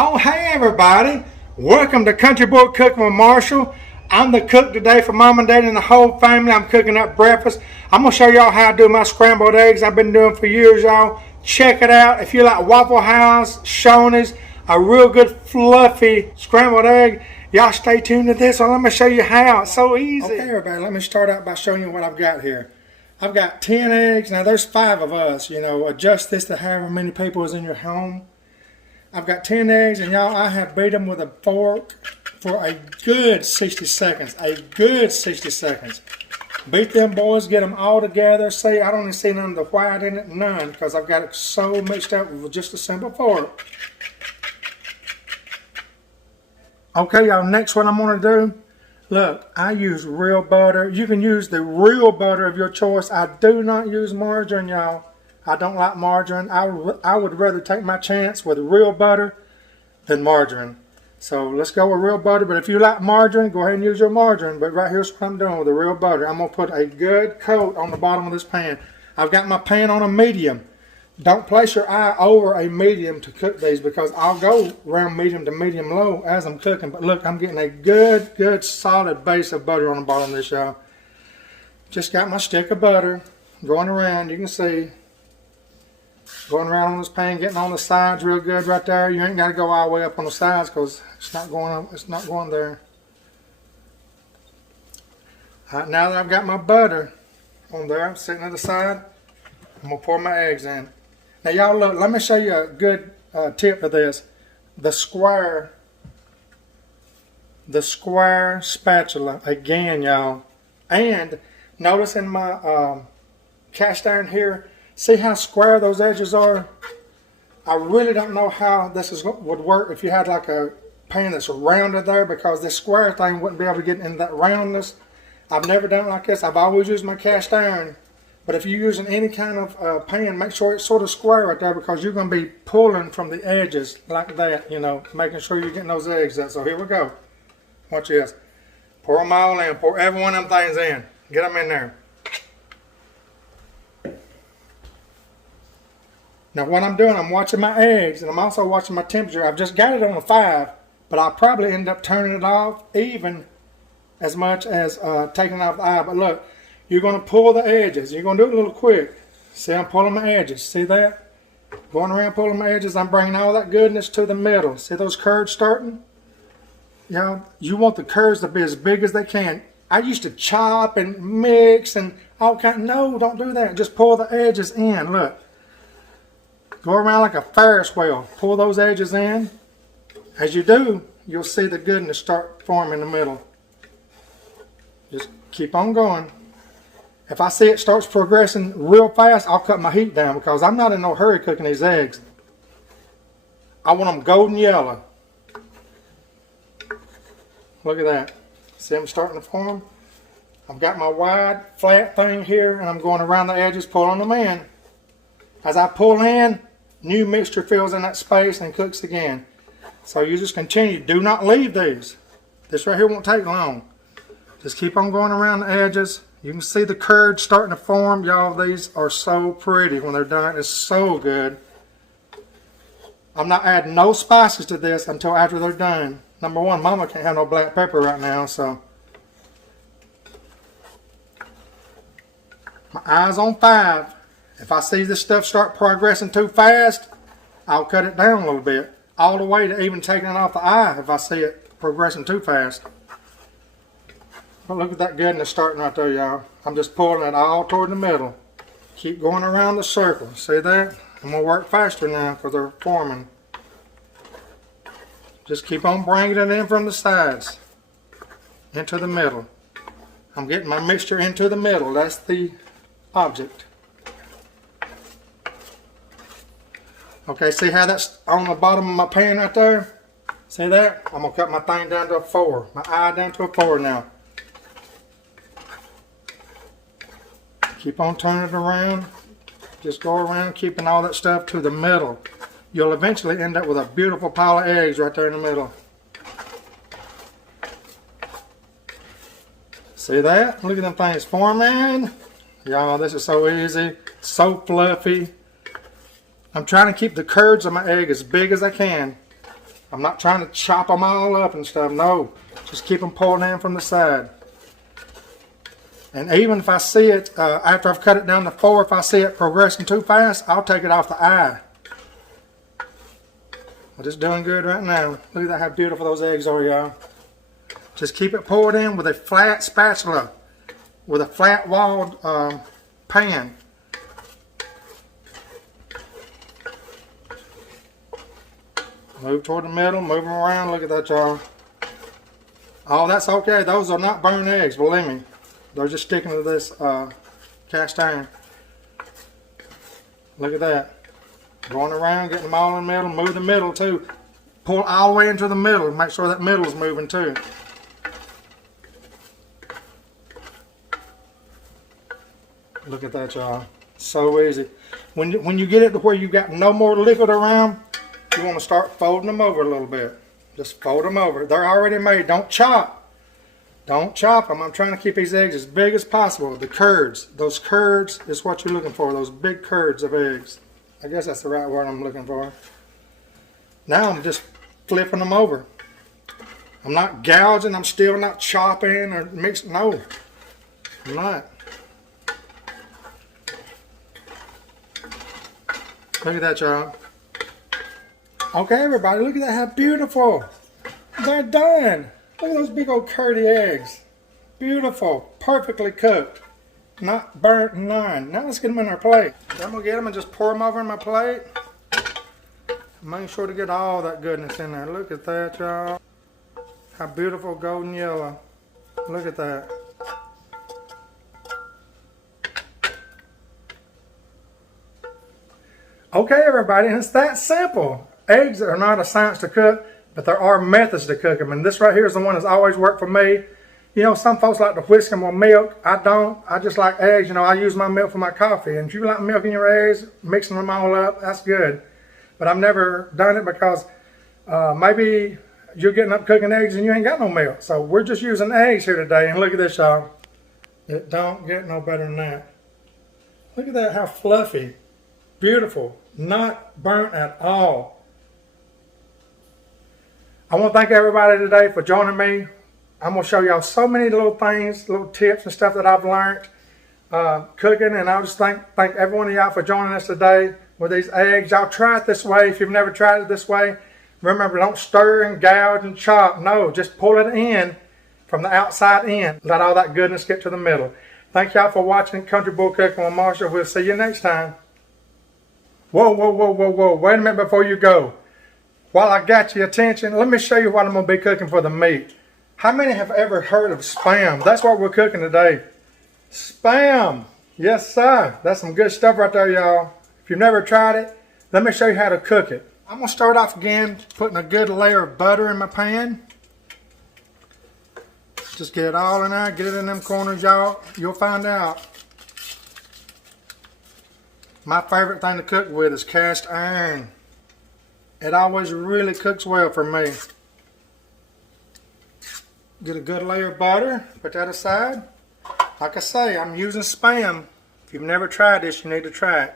Oh, hey everybody. Welcome to Country Boy Cooking with Marshall. I'm the cook today for Mom and Dad and the whole family. I'm cooking up breakfast. I'm going to show y'all how I do my scrambled eggs I've been doing for years, y'all. Check it out. If you like Waffle House, Shoney's, a real good fluffy scrambled egg, y'all stay tuned to this one. Let me show you how. It's so easy. Okay, everybody, let me start out by showing you what I've got here. I've got 10 eggs. Now, there's 5 of us. You know, adjust this to however many people is in your home. I've got 10 eggs, and y'all, I have beat them with a fork for a good 60 seconds. A good 60 seconds. Beat them boys, get them all together. See, I don't even see none of the white in it, none, because I've got it so mixed up with just a simple fork. Okay, y'all, next what I'm going to do, look, I use real butter. You can use the real butter of your choice. I do not use margarine, y'all. I don't like margarine. I would rather take my chance with real butter than margarine. So let's go with real butter. But if you like margarine, go ahead and use your margarine. But right here's what I'm doing with the real butter. I'm going to put a good coat on the bottom of this pan. I've got my pan on a medium. Don't place your eye over a medium to cook these, because I'll go around medium to medium low as I'm cooking. But look, I'm getting a good solid base of butter on the bottom of this, y'all. Just got my stick of butter going around. You can see. Going around on this pan, getting on the sides real good right there. You ain't got to go all the way up on the sides because it's not going there. All right, now that I've got my butter on there, I'm sitting at the side, I'm going to pour my eggs in. Now y'all look, let me show you a good tip for this. The square spatula, again y'all. And notice in my cast iron here, see how square those edges are? I really don't know how this would work if you had like a pan that's rounded there, because this square thing wouldn't be able to get in that roundness. I've never done it like this. I've always used my cast iron. But if you're using any kind of pan, make sure it's sort of square right there, because you're going to be pulling from the edges like that, you know, making sure you're getting those eggs out. So here we go. Watch this. Pour them all in. Pour every one of them things in. Get them in there. Now what I'm doing, I'm watching my eggs, and I'm also watching my temperature. I've just got it on a 5, but I'll probably end up turning it off even as much as taking off the eye. But look, you're going to pull the edges. You're going to do it a little quick. See, I'm pulling my edges. See that? Going around pulling my edges. I'm bringing all that goodness to the middle. See those curves starting? You know, you want the curves to be as big as they can. I used to chop and mix and all kind. No, don't do that. Just pull the edges in. Look. Go around like a Ferris wheel. Pull those edges in. As you do, you'll see the goodness start forming in the middle. Just keep on going. If I see it starts progressing real fast, I'll cut my heat down, because I'm not in no hurry cooking these eggs. I want them golden yellow. Look at that. See them starting to form? I've got my wide, flat thing here, and I'm going around the edges, pulling them in. As I pull in, new mixture fills in that space and cooks again. So you just continue. Do not leave these. This right here won't take long. Just keep on going around the edges. You can see the curds starting to form. Y'all, these are so pretty when they're done. It's so good. I'm not adding no spices to this until after they're done. Number one, Mama can't have no black pepper right now, so. My eye's on 5. If I see this stuff start progressing too fast, I'll cut it down a little bit. All the way to even taking it off the eye if I see it progressing too fast. But look at that goodness starting right there, y'all. I'm just pulling it all toward the middle. Keep going around the circle. See that? I'm going to work faster now because they're forming. Just keep on bringing it in from the sides. Into the middle. I'm getting my mixture into the middle. That's the object. Okay, see how that's on the bottom of my pan right there? See that? I'm going to cut my thing down to a 4. My eye down to a 4 now. Keep on turning it around. Just go around keeping all that stuff to the middle. You'll eventually end up with a beautiful pile of eggs right there in the middle. See that? Look at them things forming. Y'all, this is so easy. So fluffy. I'm trying to keep the curds of my egg as big as I can. I'm not trying to chop them all up and stuff. No, just keep them pulled in from the side. And even if I see it, after I've cut it down to 4, if I see it progressing too fast, I'll take it off the eye. Well, it's doing good right now. Look at that, how beautiful those eggs are, y'all. Just keep it poured in with a flat spatula, with a flat walled pan. Move toward the middle, move them around. Look at that, y'all. Oh, that's okay. Those are not burned eggs, believe me. They're just sticking to this cast iron. Look at that. Going around, getting them all in the middle. Move the middle too. Pull all the way into the middle. Make sure that middle is moving too. Look at that, y'all. So easy. When you get it to where you've got no more liquid around, you want to start folding them over a little bit. Just fold them over. They're already made. Don't chop. Don't chop them. I'm trying to keep these eggs as big as possible. The curds. Those curds is what you're looking for. Those big curds of eggs. I guess that's the right word I'm looking for. Now I'm just flipping them over. I'm not gouging. I'm still not chopping or mixing. No. I'm not. Look at that, y'all. Okay, everybody, look at that, how beautiful. They're done. Look at those big old curdy eggs. Beautiful, perfectly cooked. Not burnt and none. Now let's get them in our plate. I'm going to get them and just pour them over in my plate. Make sure to get all that goodness in there. Look at that, y'all. How beautiful, golden yellow. Look at that. Okay, everybody, it's that simple. Eggs are not a science to cook, but there are methods to cook them. And this right here is the one that's always worked for me. You know, some folks like to whisk them with milk. I don't. I just like eggs. You know, I use my milk for my coffee. And if you like milking your eggs, mixing them all up, that's good. But I've never done it because maybe you're getting up cooking eggs and you ain't got no milk. So we're just using eggs here today. And look at this, y'all. It don't get no better than that. Look at that, how fluffy. Beautiful. Not burnt at all. I want to thank everybody today for joining me. I'm going to show y'all so many little things, little tips and stuff that I've learned cooking. And I just thank every one of y'all for joining us today with these eggs. Y'all try it this way. If you've never tried it this way, remember, don't stir and gouge and chop. No, just pull it in from the outside in. Let all that goodness get to the middle. Thank y'all for watching Country Boy Cooking with Marshall. We'll see you next time. Whoa, whoa, whoa, whoa, whoa. Wait a minute before you go. While I got your attention, let me show you what I'm going to be cooking for the meat. How many have ever heard of Spam? That's what we're cooking today. Spam. Yes, sir. That's some good stuff right there, y'all. If you've never tried it, let me show you how to cook it. I'm going to start off again putting a good layer of butter in my pan. Just get it all in there. Get it in them corners, y'all. You'll find out. My favorite thing to cook with is cast iron. It always really cooks well for me. Get a good layer of butter. Put that aside. Like I say, I'm using Spam. If you've never tried this, you need to try it.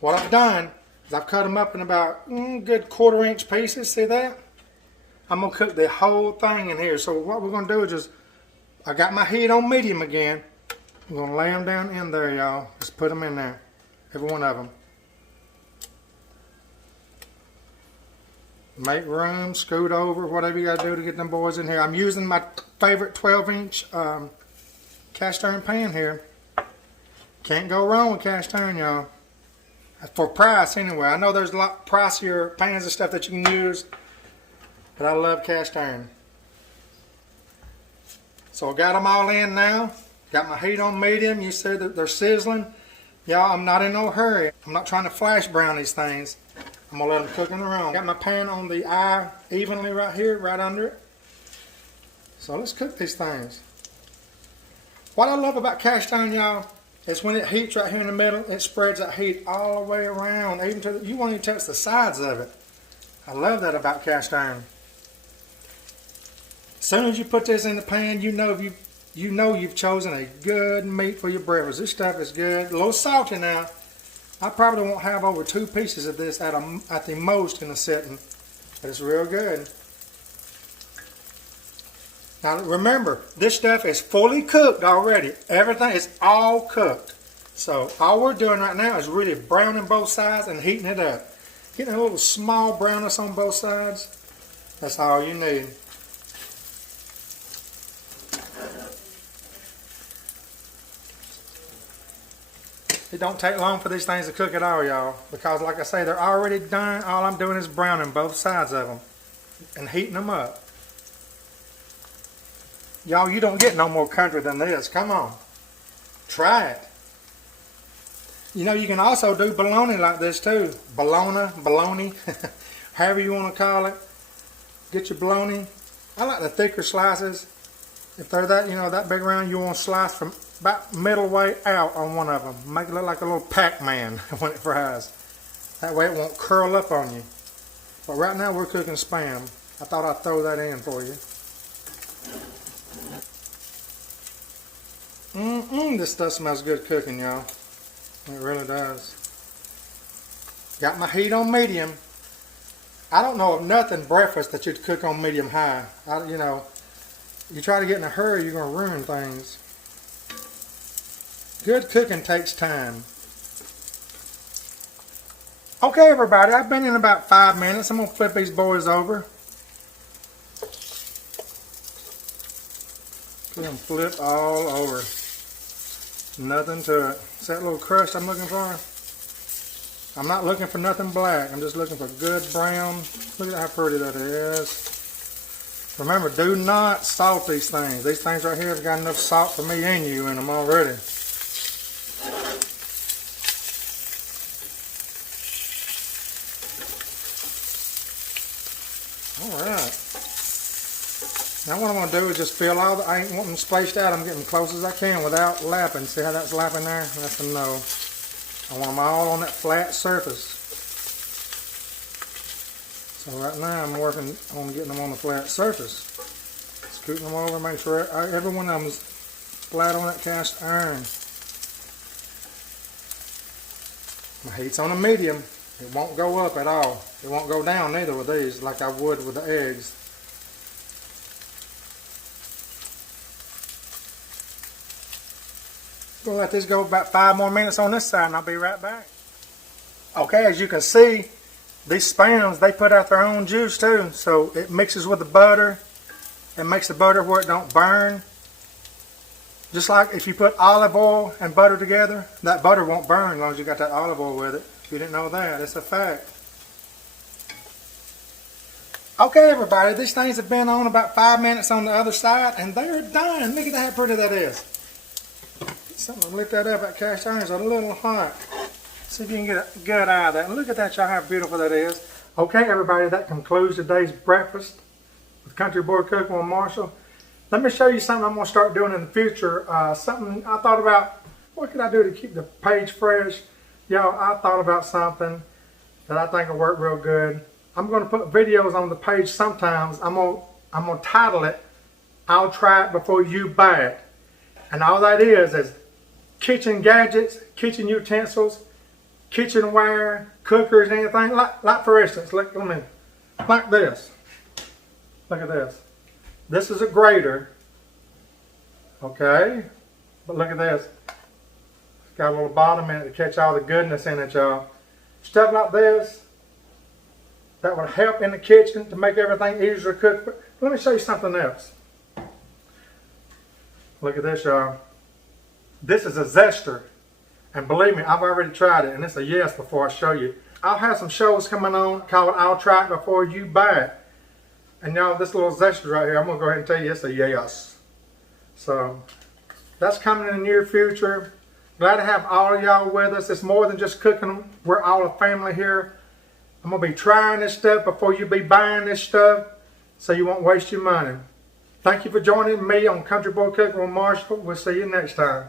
What I've done is I've cut them up in about good 1/4 inch pieces. See that? I'm going to cook the whole thing in here. So what we're going to do is just, I got my heat on medium again. I'm going to lay them down in there, y'all. Just put them in there. Every one of them. Make room, scoot over, whatever you got to do to get them boys in here. I'm using my favorite 12-inch cast iron pan here. Can't go wrong with cast iron, y'all. For price, anyway. I know there's a lot pricier pans and stuff that you can use, but I love cast iron. So I got them all in now. Got my heat on medium. You see that they're sizzling. Y'all, I'm not in no hurry. I'm not trying to flash brown these things. I'm going to let them cook in their own. Got my pan on the eye evenly right here, right under it. So let's cook these things. What I love about cast iron, y'all, is when it heats right here in the middle, it spreads that heat all the way around, even to you won't even touch the sides of it. I love that about cast iron. As soon as you put this in the pan, you know you've chosen a good meat for your breakfast. This stuff is good. A little salty now. I probably won't have over 2 pieces of this at the most in a sitting. But it's real good. Now remember, this stuff is fully cooked already. Everything is all cooked. So all we're doing right now is really browning both sides and heating it up. Getting a little small brownness on both sides. That's all you need. It don't take long for these things to cook at all, y'all. Because like I say, they're already done. All I'm doing is browning both sides of them and heating them up. Y'all, you don't get no more country than this. Come on. Try it. You know, you can also do bologna like this too. Bologna, however you want to call it. Get your bologna. I like the thicker slices. If they're that, you know, that big around, you want to slice from about middle way out on one of them. Make it look like a little Pac-Man when it fries. That way it won't curl up on you. But right now we're cooking Spam. I thought I'd throw that in for you. This stuff smells good cooking, y'all. It really does. Got my heat on medium. I don't know of nothing breakfast that you'd cook on medium high. You know, you try to get in a hurry, you're going to ruin things. Good cooking takes time. Okay, everybody, I've been in about 5 minutes. I'm going to flip these boys over. Put them flip all over. Nothing to it. Is that little crust I'm looking for? I'm not looking for nothing black. I'm just looking for good brown. Look at how pretty that is. Remember, do not salt these things. These things right here have got enough salt for me and you in them already. Alright. Now what I'm going to do is just fill all the, I ain't wanting them spaced out. I'm getting as close as I can without lapping. See how that's lapping there? That's a no. I want them all on that flat surface. So right now I'm working on getting them on the flat surface. Scooting them over, make sure every one of them is flat on that cast iron. My heat's on a medium. It won't go up at all. It won't go down neither with these like I would with the eggs. Gonna let this go about 5 more minutes on this side and I'll be right back. Okay, as you can see, these Spams, they put out their own juice too. So it mixes with the butter. It makes the butter where it don't burn. Just like if you put olive oil and butter together, that butter won't burn as long as you got that olive oil with it. If you didn't know that, it's a fact. Okay, everybody, these things have been on about 5 minutes on the other side and they're done. Look at how pretty that is. Something to lift that up. That cast iron is a little hot. See if you can get a good eye of that. And look at that, y'all, how beautiful that is. Okay, everybody, that concludes today's breakfast with Country Boy Cooking with Marshall. Let me show you something I'm going to start doing in the future. Something I thought about, what can I do to keep the page fresh? Y'all, I thought about something that I think will work real good. I'm going to put videos on the page sometimes. I'm going to title it, I'll Try It Before You Buy It. And all that is kitchen gadgets, kitchen utensils, kitchenware, cookers, anything. Like for instance, like this. Look at this. This is a grater. Okay. But look at this. It's got a little bottom in it to catch all the goodness in it, y'all. Stuff like this that would help in the kitchen to make everything easier to cook. Let me show you something else. Look at this, y'all. This is a zester. And believe me, I've already tried it, and it's a yes before I show you. I'll have some shows coming on called I'll Try It Before You Buy It. And y'all, this little zester right here, I'm going to go ahead and tell you it's a yes. So, that's coming in the near future. Glad to have all of y'all with us. It's more than just cooking them. We're all a family here. I'm going to be trying this stuff before you be buying this stuff, so you won't waste your money. Thank you for joining me on Country Boy Cooking with Marshall. We'll see you next time.